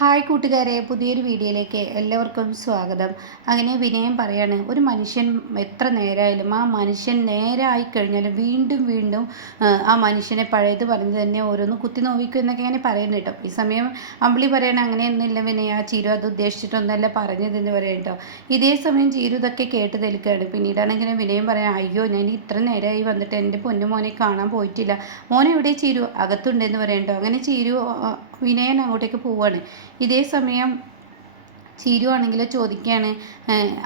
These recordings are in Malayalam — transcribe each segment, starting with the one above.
ഹായ് കൂട്ടുകാരെ, പുതിയൊരു വീഡിയോയിലേക്ക് എല്ലാവർക്കും സ്വാഗതം. അങ്ങനെ വിനയം പറയാണ്, ഒരു മനുഷ്യൻ എത്ര നേരമായാലും ആ മനുഷ്യൻ നേരായി കഴിഞ്ഞാൽ വീണ്ടും വീണ്ടും ആ മനുഷ്യനെ പഴയത് പറഞ്ഞ് തന്നെ ഓരോന്ന് കുത്തി നോവിക്കും എന്നൊക്കെ ഇങ്ങനെ പറയുന്നു കേട്ടോ. ഈ സമയം അമ്പിളി പറയണ അങ്ങനെയൊന്നുമില്ല വിനയ, ചീരു അത് ഉദ്ദേശിച്ചിട്ടൊന്നല്ല പറഞ്ഞതെന്ന് പറയും കേട്ടോ. ഇതേ സമയം ചീരു ഇതൊക്കെ കേട്ട് തെളിക്കുകയാണ്. പിന്നീടാണെങ്കിൽ വിനയം പറയാം, അയ്യോ ഞാൻ ഇത്ര നേരമായി വന്നിട്ട് എൻ്റെ പൊന്നുമോനെ കാണാൻ പോയിട്ടില്ല, മോനെ എവിടെ ചീരു? അകത്തുണ്ടെന്ന് പറയാം കേട്ടോ. അങ്ങനെ ചീരു വിനയൻ അങ്ങോട്ടേക്ക് പോവാണ്. ഇതേ സമയം ചീരു ആണെങ്കിൽ ചോദിക്കുകയാണ്,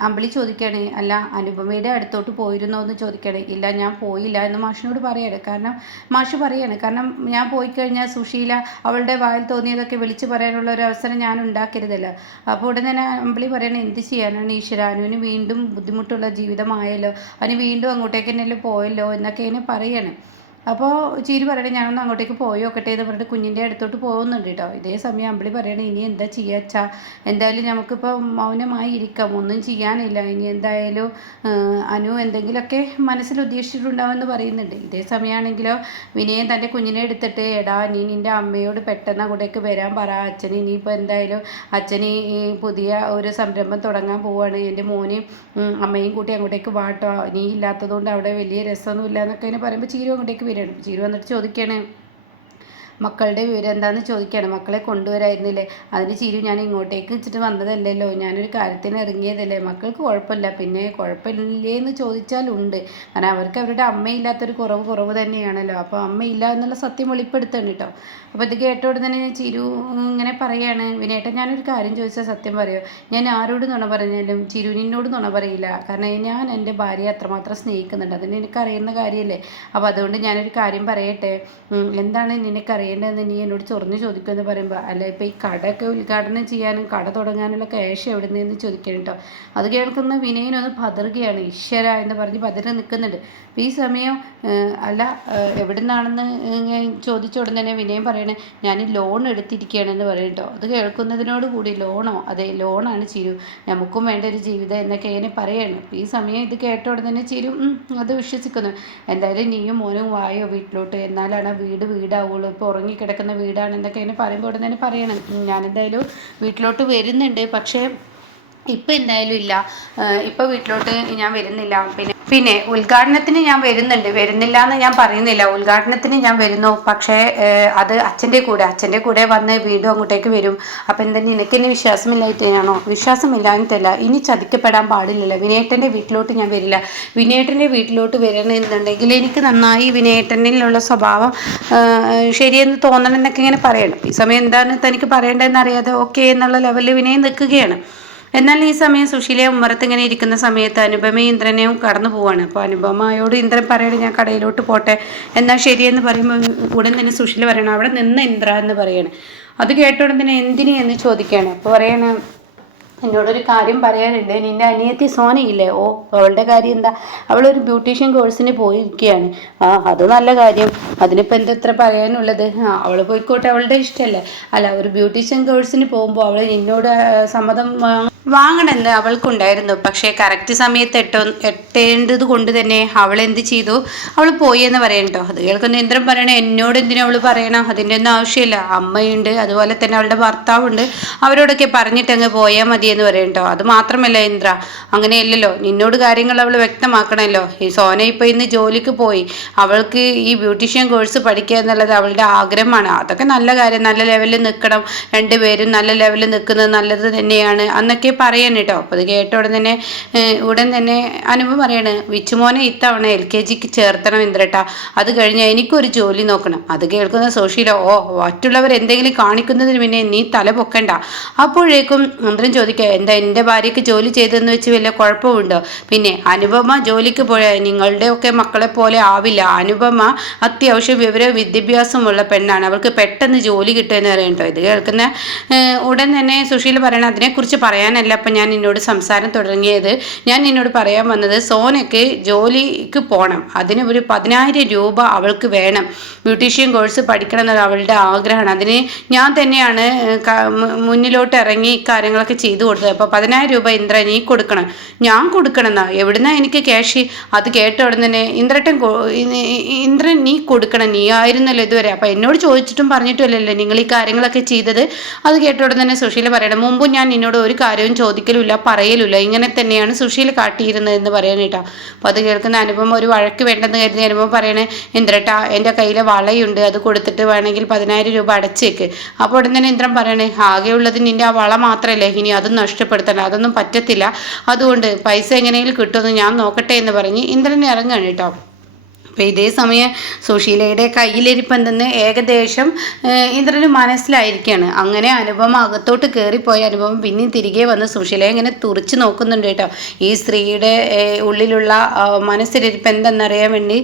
അമ്പിളി ചോദിക്കുകയാണ്, അല്ല അനുപമയുടെ അടുത്തോട്ട് പോയിരുന്നോ എന്ന് ചോദിക്കുകയാണ്. ഇല്ല ഞാൻ പോയില്ല എന്ന് മാഷിനോട് പറയാണ്. മാഷ് പറയാണ്, കാരണം ഞാൻ പോയി കഴിഞ്ഞാൽ സുശീല അവളുടെ വായിൽ തോന്നിയതൊക്കെ വിളിച്ചു പറയാനുള്ള ഒരു അവസരം ഞാൻ ഉണ്ടാക്കരുതല്ലോ. അപ്പോൾ ഉടനെ തന്നെ അമ്പിളി പറയണേ, എന്ത് ചെയ്യാനാണ് ഈശ്വര, അനുവിന് വീണ്ടും ബുദ്ധിമുട്ടുള്ള ജീവിതമായല്ലോ, അതിന് വീണ്ടും അങ്ങോട്ടേക്ക് തന്നെ പോയല്ലോ എന്നൊക്കെ ഇങ്ങനെ പറയാണ്. അപ്പോൾ ചീരി പറയണേ, ഞാനൊന്ന് അങ്ങോട്ടേക്ക് പോയി നോക്കട്ടെ എന്ന് പറഞ്ഞിട്ട് കുഞ്ഞിൻ്റെ അടുത്തോട്ട് പോകുന്നുണ്ട് കേട്ടോ. ഇതേ സമയം അമ്പിളി പറയണേ, ഇനി എന്താ ചെയ്യാച്ചാ, എന്തായാലും നമുക്കിപ്പോൾ മൗനമായി ഇരിക്കാം, ഒന്നും ചെയ്യാനില്ല, ഇനി എന്തായാലും അനു എന്തെങ്കിലുമൊക്കെ മനസ്സിൽ ഉദ്ദേശിച്ചിട്ടുണ്ടാവുമെന്ന് പറയുന്നുണ്ട്. ഇതേ സമയമാണെങ്കിലോ വിനയൻ തൻ്റെ കുഞ്ഞിനെ എടുത്തിട്ട്, എടാ നീ നിൻ്റെ അമ്മയോട് പെട്ടെന്ന് അങ്ങോട്ടേക്ക് വരാൻ പറ, അച്ഛന് ഇനിയിപ്പോൾ എന്തായാലും അച്ഛന് ഈ പുതിയ ഒരു സംരംഭം തുടങ്ങാൻ പോവുകയാണ്, എൻ്റെ മോനെയും അമ്മയും കൂട്ടി അങ്ങോട്ടേക്ക് വാട്ടോ, നീ ഇല്ലാത്തതുകൊണ്ട് അവിടെ വലിയ രസമൊന്നുമില്ല എന്നൊക്കെ ഇങ്ങനെ പറയുമ്പോൾ ചീരു അങ്ങോട്ടേക്ക് വരികയാണ്. ചീരു വന്നിട്ട് ചോദിക്കുകയാണ്, മക്കളുടെ വിവരം എന്താണെന്ന് ചോദിക്കുകയാണ്. മക്കളെ കൊണ്ടുവരായിരുന്നില്ലേ? അതിന് ചിരി, ഞാൻ ഇങ്ങോട്ടേക്ക് വെച്ചിട്ട് വന്നതല്ലല്ലോ, ഞാനൊരു കാര്യത്തിന് ഇറങ്ങിയതല്ലേ, മക്കൾക്ക് കുഴപ്പമില്ല. പിന്നെ കുഴപ്പമില്ലേന്ന് ചോദിച്ചാലുണ്ട്, കാരണം അവർക്ക് അവരുടെ അമ്മയില്ലാത്തൊരു കുറവ് തന്നെയാണല്ലോ. അപ്പോൾ അമ്മയില്ല എന്നുള്ള സത്യം വെളിപ്പെടുത്താണ് കേട്ടോ. അപ്പോൾ ഇത് കേട്ടോടെ തന്നെ ചിരു ഇങ്ങനെ പറയാണ്, വിനേട്ടൻ ഞാനൊരു കാര്യം ചോദിച്ചാൽ സത്യം പറയുമോ? ഞാൻ ആരോട് നുണ പറഞ്ഞാലും ചിരു നിന്നോട് നുണ പറയില്ല, കാരണം ഞാൻ എൻ്റെ ഭാര്യയെ അത്രമാത്രം സ്നേഹിക്കുന്നുണ്ട്, അതിന് എനിക്കറിയുന്ന കാര്യമല്ലേ. അപ്പോൾ അതുകൊണ്ട് ഞാനൊരു കാര്യം പറയട്ടെ, എന്താണ് നിനക്കറിയാം അറിയേണ്ടതെന്ന് നീ എന്നോട് ചൊറിഞ്ഞ് ചോദിക്കുമെന്ന് പറയുമ്പോൾ, അല്ല ഇപ്പോൾ ഈ കടയൊക്കെ ഉദ്ഘാടനം ചെയ്യാനും കട തുടങ്ങാനുള്ള ക്യാഷ് എവിടെ നിന്നെന്ന് ചോദിക്കണം കേട്ടോ. അത് കേൾക്കുന്ന വിനയനൊന്ന് പതറുകയാണ്. ഈശ്വര എന്ന് പറഞ്ഞ് പതറി നിൽക്കുന്നുണ്ട്. അപ്പോൾ ഈ സമയം അല്ല എവിടെ നിന്നാണെന്ന് ചോദിച്ച ഉടൻ തന്നെ വിനയം പറയണേ, ഞാൻ ലോൺ എടുത്തിരിക്കുകയാണെന്ന് പറയും കേട്ടോ. അത് കേൾക്കുന്നതിനോട് കൂടി, ലോണോ? അതെ ലോണാണ് ചിരു, നമുക്കും വേണ്ട ഒരു ജീവിതം എന്നൊക്കെ ഇങ്ങനെ പറയാണ്. ഈ സമയം ഇത് കേട്ട ഉടൻ തന്നെ ചിരു അത് വിശ്വസിക്കുന്നു. എന്തായാലും നീയും മോനും വായോ വീട്ടിലോട്ട്, എന്നാലാണ് വീടാവുള്ളൂ, ഇപ്പോൾ ഉറങ്ങിക്കിടക്കുന്ന വീടാണ് എന്നൊക്കെ ഇങ്ങനെ പറയുമ്പോൾ ഉടനെ തന്നെ പറയണം, ഞാനെന്തായാലും വീട്ടിലോട്ട് വരുന്നുണ്ട്, പക്ഷേ ഇപ്പം എന്തായാലും ഇല്ല, ഇപ്പോൾ വീട്ടിലോട്ട് ഞാൻ വരുന്നില്ല. പിന്നെ ഉദ്ഘാടനത്തിന് ഞാൻ വരുന്നില്ല എന്ന് ഞാൻ പറയുന്നില്ല, ഉദ്ഘാടനത്തിന് ഞാൻ വരുന്നു, പക്ഷേ അത് അച്ഛൻ്റെ കൂടെ വന്ന് വീണ്ടും അങ്ങോട്ടേക്ക് വരും. അപ്പം എന്താ നിനക്കെന്നെ വിശ്വാസമില്ലായിട്ടാണോ? വിശ്വാസമില്ലാഞ്ഞിട്ടല്ല, ഇനി ചതിക്കപ്പെടാൻ പാടില്ലല്ലോ. വിനയേട്ടൻ്റെ വീട്ടിലോട്ട് ഞാൻ വരില്ല. വിനയേട്ടൻ്റെ വീട്ടിലോട്ട് വരണമെന്നുണ്ടെങ്കിൽ എനിക്ക് നന്നായി വിനയേട്ടനിലുള്ള സ്വഭാവം ശരിയെന്ന് തോന്നണം എന്നൊക്കെ ഇങ്ങനെ പറയണം. ഈ സമയം എന്താണ് തനിക്ക് പറയേണ്ടതെന്ന് അറിയാതെ ഓക്കെ എന്നുള്ള ലെവലിൽ വിനയം നിൽക്കുകയാണ്. എന്നാൽ ഈ സമയം സുശീലയെ ഉമ്മറത്ത് ഇങ്ങനെ ഇരിക്കുന്ന സമയത്ത് അനുപമയും ഇന്ദ്രനെയും കടന്നു പോവാണ്. അപ്പോൾ അനുപമയോട് ഇന്ദ്രൻ പറയണേ, ഞാൻ കടയിലോട്ട് പോട്ടെ, എന്നാൽ ശരിയെന്ന് പറയുമ്പോൾ ഉടൻ തന്നെ സുശീല പറയണം, അവിടെ നിന്ന് ഇന്ദ്ര എന്ന് പറയണം. അത് കേട്ട ഉടൻ തന്നെ എന്തിനു എന്ന് ചോദിക്കുകയാണ്. അപ്പോൾ പറയണ, എന്നോടൊരു കാര്യം പറയാനുണ്ട്, നിൻ്റെ അനിയത്തി സോനയില്ലേ? ഓ, അവളുടെ കാര്യം എന്താ? അവളൊരു ബ്യൂട്ടീഷ്യൻ കോഴ്സിന് പോയിരിക്കുകയാണ്. അത് നല്ല കാര്യം, അതിനിപ്പോൾ എന്തത്ര പറയാനുള്ളത്? അവൾ പോയിക്കോട്ടെ, അവളുടെ ഇഷ്ടമല്ലേ. അല്ല, ഒരു ബ്യൂട്ടീഷ്യൻ കോഴ്സിന് പോകുമ്പോൾ അവൾ നിന്നോട് സമ്മതം വാങ്ങണമെന്ന് അവൾക്കുണ്ടായിരുന്നു, പക്ഷേ കറക്റ്റ് സമയത്ത് എത്തേണ്ടത് കൊണ്ട് തന്നെ അവൾ എന്ത് ചെയ്തു, അവൾ പോയി എന്ന് പറയണ്ടോ. അത് കേൾക്കുന്ന ഇന്ദ്രൻ പറയണേ, എന്നോട് എന്തിനും അവൾ പറയണം, അതിൻ്റെ ഒന്നും ആവശ്യമില്ല, അമ്മയുണ്ട്, അതുപോലെ തന്നെ അവളുടെ ഭർത്താവുണ്ട്, അവരോടൊക്കെ പറഞ്ഞിട്ടങ്ങ് പോയാൽ മതി എന്ന് പറയണ്ടോ. അത് മാത്രമല്ല ഇന്ദ്ര, അങ്ങനെയല്ലല്ലോ, നിന്നോട് കാര്യങ്ങൾ അവൾ വ്യക്തമാക്കണമല്ലോ. ഈ സോന ഇപ്പോൾ ഇന്ന് ജോലിക്ക് പോയി, അവൾക്ക് ഈ ബ്യൂട്ടീഷ്യൻ കോഴ്സ് പഠിക്കുക എന്നുള്ളത് അവളുടെ ആഗ്രഹമാണ്. അതൊക്കെ നല്ല കാര്യം, നല്ല ലെവലിൽ നിൽക്കണം, രണ്ടുപേരും നല്ല ലെവലിൽ നിൽക്കുന്നത് നല്ലത് തന്നെയാണ് എന്നൊക്കെ പറയാൻ കേട്ടോ. അപ്പോൾ അത് കേട്ട ഉടൻ തന്നെ അനുപമ പറയാണ്, വിച്ചുമോനെ ഇത്തവണ LKGക്ക് ചേർത്തണം ഇന്ദ്രട്ടാ, അത് കഴിഞ്ഞാൽ എനിക്കൊരു ജോലി നോക്കണം. അത് കേൾക്കുന്ന സുശീല, ഓ, മറ്റുള്ളവർ എന്തെങ്കിലും കാണിക്കുന്നതിന് പിന്നെ നീ തല പൊക്കണ്ട. അപ്പോഴേക്കും ഇന്ദ്രൻ ചോദിക്കുക, എന്താ എൻ്റെ ഭാര്യയ്ക്ക് ജോലി ചെയ്തെന്ന് വെച്ച് വല്ല കുഴപ്പമുണ്ടോ? പിന്നെ അനുപമ ജോലിക്ക് പോയാൽ നിങ്ങളുടെയൊക്കെ മക്കളെ പോലെ ആവില്ല, അനുപമ അത്യാവശ്യം വിദ്യാഭ്യാസമുള്ള പെണ്ണാണ്, അവൾക്ക് പെട്ടെന്ന് ജോലി കിട്ടുമെന്ന് പറയണ്ടോ. ഇത് കേൾക്കുന്ന ഉടൻ തന്നെ സുശീല പറയണം, അതിനെക്കുറിച്ച് പറയാനല്ല പറയാനല്ല അപ്പം ഞാൻ നിന്നോട് സംസാരം തുടങ്ങിയത്. ഞാൻ നിന്നോട് പറയാൻ വന്നത് സോനയ്ക്ക് ജോലിക്ക് പോകണം, അതിന് ഒരു 10,000 രൂപ അവൾക്ക് വേണം. ബ്യൂട്ടീഷ്യൻ കോഴ്സ് പഠിക്കണം എന്നത് അവളുടെ ആഗ്രഹമാണ്. അതിന് ഞാൻ തന്നെയാണ് മുന്നിലോട്ട് ഇറങ്ങി കാര്യങ്ങളൊക്കെ ചെയ്തു കൊടുത്തത്. അപ്പോൾ 10,000 രൂപ ഇന്ദ്ര നീ കൊടുക്കണം. ഞാൻ കൊടുക്കണമെന്നാ? എവിടുന്നാ എനിക്ക് ക്യാഷ്? അത് കേട്ട ഉടനെ തന്നെ ഇന്ദ്രൻ നീ കൊടുക്കണം, നീ ആയിരുന്നല്ലോ ഇതുവരെ. അപ്പം എന്നോട് ചോദിച്ചിട്ടും പറഞ്ഞിട്ടുമല്ലല്ലോ നിങ്ങൾ ഈ കാര്യങ്ങളൊക്കെ ചെയ്തത്. അത് കേട്ട ഉടനെ തന്നെ സുശീല പറയണം, മുമ്പും ഞാൻ നിന്നോട് ഒരു കാര്യവും ചോദിക്കലുമില്ല പറയലുമില്ല, ഇങ്ങനെ തന്നെയാണ് സുശീല കാട്ടിയിരുന്നതെന്ന് പറയാനേട്ടാ. അപ്പോൾ അത് കേൾക്കുന്ന അനുപമ ഒരു വഴക്ക് വേണ്ടെന്ന് കരുതി അനുപമ പറയണേ, ഇന്ദ്രട്ടാ എൻ്റെ കയ്യിലെ വളയുണ്ട്, അത് കൊടുത്തിട്ട് വേണമെങ്കിൽ 10,000 രൂപ അടച്ചേക്ക്. അപ്പോൾ ഉടൻ തന്നെ ഇന്ദ്രൻ പറയണേ, ആകെയുള്ളത് നിൻ്റെ ആ വള മാത്രമല്ലേ, ഇനി അതും നഷ്ടപ്പെടുത്തണ്ട, അതൊന്നും പറ്റത്തില്ല, അതുകൊണ്ട് പൈസ എങ്ങനെയെങ്കിലും കിട്ടുമെന്ന് ഞാൻ നോക്കട്ടെ എന്ന് പറഞ്ഞ് ഇന്ദ്രൻ ഇറങ്ങുകയാണ് കേട്ടോ. അപ്പോൾ ഇതേ സമയം സുശീലയുടെ കയ്യിലിരിപ്പ് എന്തെന്ന് ഏകദേശം ഇന്ദ്രന് മനസ്സിലായിരിക്കുകയാണ്. അങ്ങനെ അനുപമ അകത്തോട്ട് കയറിപ്പോയ അനുപമം പിന്നെയും തിരികെ വന്ന് സുശീലയെ ഇങ്ങനെ തുറിച്ച് നോക്കുന്നുണ്ട് കേട്ടോ. ഈ സ്ത്രീയുടെ ഉള്ളിലുള്ള മനസ്സിലിരിപ്പ് എന്തെന്നറിയാൻ വേണ്ടി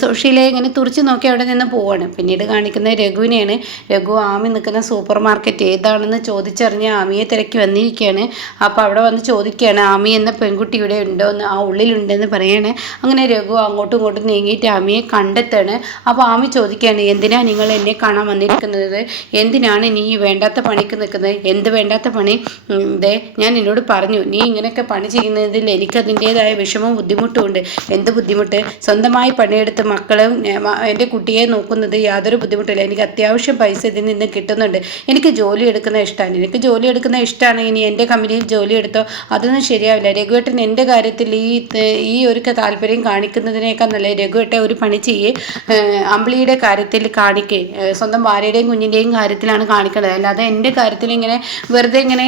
സുശീലയെ ഇങ്ങനെ തുറിച്ച് നോക്കി അവിടെ നിന്ന് പോവാണ്. പിന്നീട് കാണിക്കുന്നത് രഘുവിനെയാണ്. രഘു ആമി നിൽക്കുന്ന സൂപ്പർ മാർക്കറ്റ് ഏതാണെന്ന് ചോദിച്ചറിഞ്ഞ് ആമിയെ തിരക്കി വന്നിരിക്കുകയാണ്. അപ്പോൾ അവിടെ വന്ന് ചോദിക്കുകയാണ്, ആമി എന്ന പെൺകുട്ടി ഇവിടെ ഉണ്ടോ എന്ന്, ആ ഉള്ളിലുണ്ടെന്ന് പറയാണ്. അങ്ങനെ രഘു അങ്ങോട്ടും ഇങ്ങോട്ടും നീങ്ങിയിട്ട് ആമിയെ കണ്ടെത്താണ്. അപ്പോൾ ആമി ചോദിക്കുകയാണ്, എന്തിനാ നിങ്ങൾ എന്നെ കാണാൻ വന്നിരിക്കുന്നത്? എന്തിനാണ് നീ വേണ്ടാത്ത പണിക്ക് നിൽക്കുന്നത്? എന്ത് വേണ്ടാത്ത പണി? ഞാൻ എന്നോട് പറഞ്ഞു, നീ ഇങ്ങനെയൊക്കെ പണി ചെയ്യുന്നതിൽ എനിക്കതിൻ്റേതായ വിഷമവും ബുദ്ധിമുട്ടും ഉണ്ട്. എന്ത് ബുദ്ധിമുട്ട്? സ്വന്തമായി പണിയെടുത്ത് മക്കളും എൻ്റെ കുട്ടിയെ നോക്കുന്നത് യാതൊരു ബുദ്ധിമുട്ടില്ല. എനിക്ക് അത്യാവശ്യം പൈസ ഇതിൽ നിന്ന് കിട്ടുന്നുണ്ട്. എനിക്ക് ജോലി എടുക്കുന്ന ഇഷ്ടമാണ്. എനിക്ക് ജോലി എടുക്കുന്ന ഇഷ്ടമാണ്. ഇനി എൻ്റെ കമ്പനിയിൽ ജോലി എടുത്തോ? അതൊന്നും ശരിയാവില്ല. രഘുവേട്ടൻ എൻ്റെ കാര്യത്തിൽ ഈ ഒരു താല്പര്യം കാണിക്കുന്നതിനേക്കാൾ നല്ല രഘുവേട്ടൻ ഒരു പണി ചെയ്യേ, അമ്പിളിയുടെ കാര്യത്തിൽ കാണിക്കേ, സ്വന്തം ഭാര്യയുടെയും കുഞ്ഞിൻ്റെയും കാര്യത്തിലാണ് കാണിക്കേണ്ടത്, അല്ലാതെ എൻ്റെ കാര്യത്തിൽ ഇങ്ങനെ വെറുതെ ഇങ്ങനെ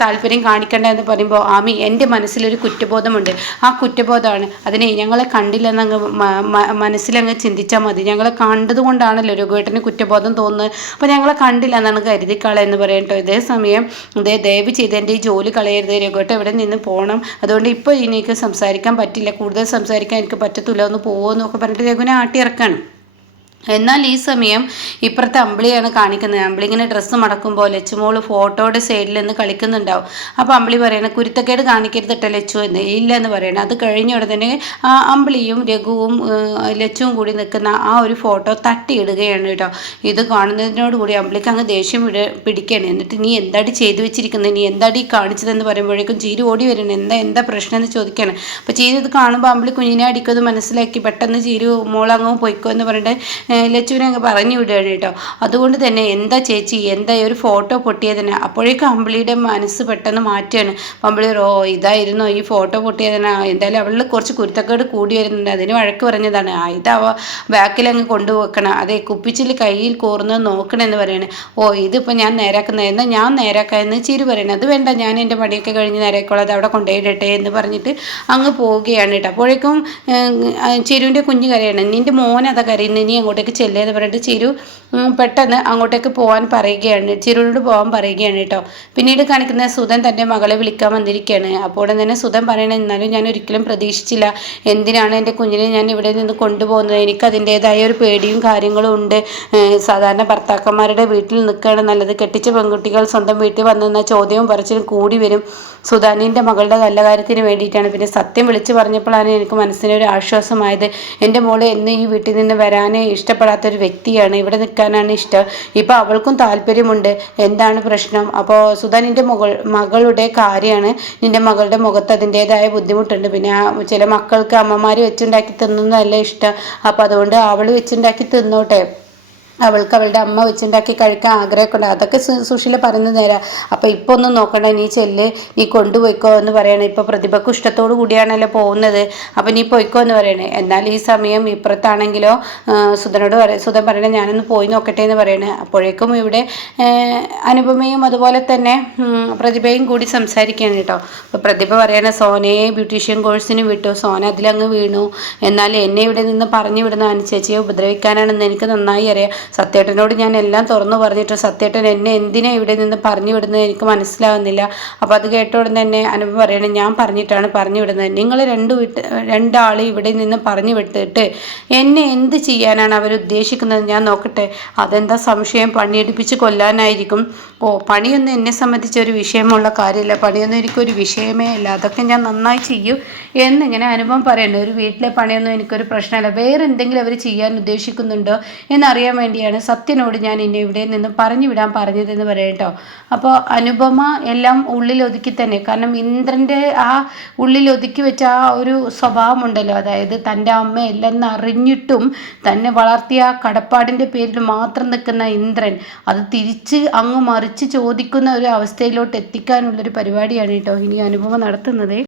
താല്പര്യം കാണിക്കേണ്ട എന്ന് പറയുമ്പോൾ ആമി, എൻ്റെ മനസ്സിലൊരു കുറ്റബോധമുണ്ട്. ആ കുറ്റബോധമാണ്, അതിനെ ഞങ്ങളെ കണ്ടില്ലെന്നങ്ങ് മനസ്സിലങ്ങ് ചിന്തിച്ചാൽ മതി. ഞങ്ങളെ കണ്ടതുകൊണ്ടാണല്ലോ രഘുവേട്ടന് കുറ്റബോധം തോന്നുന്നത്. അപ്പോൾ ഞങ്ങളെ കണ്ടില്ല എന്നാണ് കരുതിക്കള എന്ന് പറയട്ടോ. ഇതേ സമയം ദയവ് ചെയ്ത് എൻ്റെ ഈ ജോലി കളയരുത്, രഘുവേട്ടൻ ഇവിടെ നിന്ന് പോകണം, അതുകൊണ്ട് ഇപ്പോൾ എനിക്ക് സംസാരിക്കാൻ പറ്റില്ല, കൂടുതൽ സംസാരിക്കാൻ എനിക്ക് പറ്റത്തില്ല, ഒന്ന് പോകുമെന്നൊക്കെ പറഞ്ഞിട്ട് രഘുവിനെ ആട്ടിയിറക്കാണ്. എന്നാൽ ഈ സമയം ഇപ്പുറത്തെ അമ്പിളിയാണ് കാണിക്കുന്നത്. അമ്പിളി ഇങ്ങനെ ഡ്രസ്സ് മടക്കുമ്പോൾ ലച്ചുമോള് ഫോട്ടോയുടെ സൈഡിൽ നിന്ന് കളിക്കുന്നുണ്ടാവും. അപ്പോൾ അമ്പിളി പറയണ, കുരുത്തക്കേട് കാണിക്കരുതിട്ട ലച്ചു എന്ന്. ഇല്ല എന്ന് പറയണം. അത് കഴിഞ്ഞ ഉടനെ അമ്പിളിയും രഘുവും ലച്ചുവും കൂടി നിൽക്കുന്ന ആ ഒരു ഫോട്ടോ തട്ടിയിടുകയാണ് കേട്ടോ. ഇത് കാണുന്നതിനോടുകൂടി അമ്പിളിക്ക് അങ്ങ് ദേഷ്യം പിടിക്കുകയാണ്. എന്നിട്ട് നീ എന്താടി ചെയ്തു വെച്ചിരിക്കുന്നത്, നീ എന്താടി കാണിച്ചതെന്ന് പറയുമ്പോഴേക്കും ചീരു ഓടി വരണം. എന്താ പ്രശ്നം എന്ന് ചോദിക്കുകയാണ്. അപ്പോൾ ചീരു ഇത് കാണുമ്പോൾ അമ്പിളി കുഞ്ഞിനെ അടിക്കുമെന്ന് മനസ്സിലാക്കി പെട്ടെന്ന് ചീരു മോളങ്ങ് പോയിക്കോ എന്ന് പറഞ്ഞിട്ട് ലച്ചുവിനെ അങ്ങ് പറഞ്ഞു വിടുകയാണ് കേട്ടോ. അതുകൊണ്ട് തന്നെ എന്താ ചേച്ചി, എന്താ ഒരു ഫോട്ടോ പൊട്ടിയതിന്? അപ്പോഴേക്കും അമ്പിളിയുടെ മനസ്സ് പെട്ടെന്ന് മാറ്റുകയാണ്. അമ്പിളി ഇതായിരുന്നോ ഈ ഫോട്ടോ പൊട്ടിയതിന്? എന്തായാലും അവളിൽ കുറച്ച് കുരുത്തക്കേട് കൂടി വരുന്നുണ്ട്, അതിന് വഴക്ക് പറഞ്ഞതാണ്. ഇതാവ ബാക്കിലങ്ങ് കൊണ്ടുവെക്കണം, അതെ കുപ്പിച്ചിൽ കയ്യിൽ കോർന്നത് നോക്കണമെന്ന് പറയണേ. ഇതിപ്പോൾ ഞാൻ നേരാക്കുന്നത്, എന്നാൽ ഞാൻ നേരാക്കാമെന്ന് ചിരു പറയണേ. അത് വേണ്ട, ഞാൻ എൻ്റെ പണിയൊക്കെ കഴിഞ്ഞ് നേരാക്കോളാം, അത് അവിടെ കൊണ്ടുപോയിടട്ടെ എന്ന് പറഞ്ഞിട്ട് അങ്ങ് പോവുകയാണ് കേട്ടോ. അപ്പോഴേക്കും ചിരുവിൻ്റെ കുഞ്ഞ് കരയാണ്, നിൻ്റെ മോൻ അതാ കരയുന്നത്, നീ അങ്ങോട്ടേക്ക് ചെല്ലേന്ന് പറഞ്ഞിട്ട് ചിരു പെട്ടെന്ന് അങ്ങോട്ടേക്ക് പോകാൻ പറയുകയാണ്, ചിരുവിനോട് പോകാൻ പറയുകയാണ് കേട്ടോ. പിന്നീട് കാണിക്കുന്ന സുധൻ തൻ്റെ മകളെ വിളിക്കാൻ വന്നിരിക്കുകയാണ്. അപ്പോൾ തന്നെ സുധൻ പറയണ, എന്നാലും ഞാൻ ഒരിക്കലും പ്രതീക്ഷിച്ചില്ല, എന്തിനാണ് എൻ്റെ കുഞ്ഞിനെ ഞാൻ ഇവിടെ നിന്ന് കൊണ്ടുപോകുന്നത്, എനിക്ക് അതിൻ്റേതായ ഒരു പേടിയും കാര്യങ്ങളും ഉണ്ട്. സാധാരണ ഭർത്താക്കന്മാരുടെ വീട്ടിൽ നിൽക്കുകയാണ് നല്ലത്, കെട്ടിച്ച പെൺകുട്ടികൾ സ്വന്തം വീട്ടിൽ വന്നെന്ന ചോദ്യവും പറച്ചിലും കൂടി വരും. സുധാനിൻ്റെ മകളുടെ നല്ല കാര്യത്തിന് വേണ്ടിയിട്ടാണ്. പിന്നെ സത്യം വിളിച്ചു പറഞ്ഞപ്പോഴാണ് എനിക്ക് മനസ്സിനൊരു ആശ്വാസമായത്. എൻ്റെ മോള് എന്ന് ഈ വീട്ടിൽ നിന്ന് വരാനേ ഇഷ്ടപ്പെടാത്തൊരു വ്യക്തിയാണ്, ഇവിടെ നിൽക്കാനാണ് ഇഷ്ടം. ഇപ്പോൾ അവൾക്കും താല്പര്യമുണ്ട്, എന്താണ് പ്രശ്നം? അപ്പോൾ സുധാ, നിൻ്റെ മകളുടെ കാര്യമാണ്, നിൻ്റെ മകളുടെ മുഖത്ത് അതിൻ്റേതായ ബുദ്ധിമുട്ടുണ്ട്. പിന്നെ ചില മക്കൾക്ക് അമ്മമാർ വെച്ചുണ്ടാക്കി തിന്നുന്നതല്ല ഇഷ്ടം, അപ്പോൾ അതുകൊണ്ട് അവൾ വെച്ചുണ്ടാക്കി തിന്നോട്ടെ, അവൾക്ക് അവളുടെ അമ്മ വെച്ചുണ്ടാക്കി കഴിക്കാൻ ആഗ്രഹമൊക്കെ ഉണ്ട്. അതൊക്കെ സുശീല പറയുന്നത് നേരാ. അപ്പോൾ ഇപ്പോൾ ഒന്നും നോക്കണ്ട, നീ ചെല്ല്, നീ കൊണ്ടുപോയിക്കോ എന്ന് പറയണേ. ഇപ്പോൾ പ്രതിഭക്കും ഇഷ്ടത്തോടു കൂടിയാണല്ലോ പോകുന്നത്, അപ്പോൾ നീ പോയിക്കോ എന്ന് പറയണേ. എന്നാൽ ഈ സമയം ഇപ്പുറത്താണെങ്കിലോ സുധൻ പറയണേ, ഞാനൊന്ന് പോയി നോക്കട്ടെ എന്ന് പറയണേ. അപ്പോഴേക്കും ഇവിടെ അനുപമയും അതുപോലെ തന്നെ പ്രതിഭയും കൂടി സംസാരിക്കുകയാണ് കേട്ടോ. അപ്പോൾ പ്രതിഭ പറയണേ, സോനയെ ബ്യൂട്ടീഷ്യൻ കോഴ്സിന് വിട്ടു, സോന അതിലങ്ങ് വീണു, എന്നാൽ എന്നെ ഇവിടെ നിന്ന് പറഞ്ഞു വിടുന്ന അനുചേച്ചിയെ ഉപദ്രവിക്കാനാണെന്ന് എനിക്ക് നന്നായി അറിയാം. സത്യേട്ടനോട് ഞാൻ എല്ലാം തുറന്നു പറഞ്ഞിട്ട് സത്യേട്ടൻ എന്നെ എന്തിനാ ഇവിടെ നിന്ന് പറഞ്ഞു വിടുന്നത് എനിക്ക് മനസ്സിലാവുന്നില്ല. അപ്പോൾ അത് കേട്ട ഉടനെ തന്നെ അനുപമ പറയണേ, ഞാൻ പറഞ്ഞിട്ടാണ് പറഞ്ഞു വിടുന്നത്. നിങ്ങൾ രണ്ടാൾ ഇവിടെ നിന്ന് പറഞ്ഞു വിട്ടിട്ട് എന്നെ എന്ത് ചെയ്യാനാണ് അവർ ഉദ്ദേശിക്കുന്നത് ഞാൻ നോക്കട്ടെ. അതെന്താ സംശയം, പണിയെടുപ്പിച്ച് കൊല്ലാനായിരിക്കും. ഓ, പണിയൊന്നും എന്നെ സംബന്ധിച്ച് ഒരു വിഷയമുള്ള കാര്യമില്ല, പണിയൊന്നും എനിക്കൊരു വിഷയമേ അല്ല, അതൊക്കെ ഞാൻ നന്നായി ചെയ്യും എന്നിങ്ങനെ അനുപമ പറയുന്നു. ഒരു വീട്ടിലെ പണിയൊന്നും എനിക്കൊരു പ്രശ്നമല്ല, വേറെ എന്തെങ്കിലും അവർ ചെയ്യാൻ ഉദ്ദേശിക്കുന്നുണ്ടോ എന്നറിയാൻ വേണ്ടിയാണ് സത്യനോട് ഞാൻ ഇന്നെ ഇവിടെ നിന്ന് പറഞ്ഞു വിടാൻ പറഞ്ഞതെന്ന് പറയട്ടോ. അപ്പോൾ അനുപമ എല്ലാം ഉള്ളിൽ ഒതുക്കി തന്നെ, കാരണം ഇന്ദ്രൻ്റെ ആ ഉള്ളിൽ ഒതുക്കി വെച്ച ആ ഒരു സ്വഭാവമുണ്ടല്ലോ, അതായത് തൻ്റെ അമ്മയല്ലെന്ന് അറിഞ്ഞിട്ടും തന്നെ വളർത്തിയ ആ കടപ്പാടിൻ്റെ പേരിൽ മാത്രം നിൽക്കുന്ന ഇന്ദ്രൻ അത് തിരിച്ച് അങ്ങ് മറിച്ച് ചോദിക്കുന്ന ഒരു അവസ്ഥയിലോട്ട് എത്തിക്കാനുള്ളൊരു പരിപാടിയാണ് കേട്ടോ ഇനി അനുപമ നടത്തുന്നത്.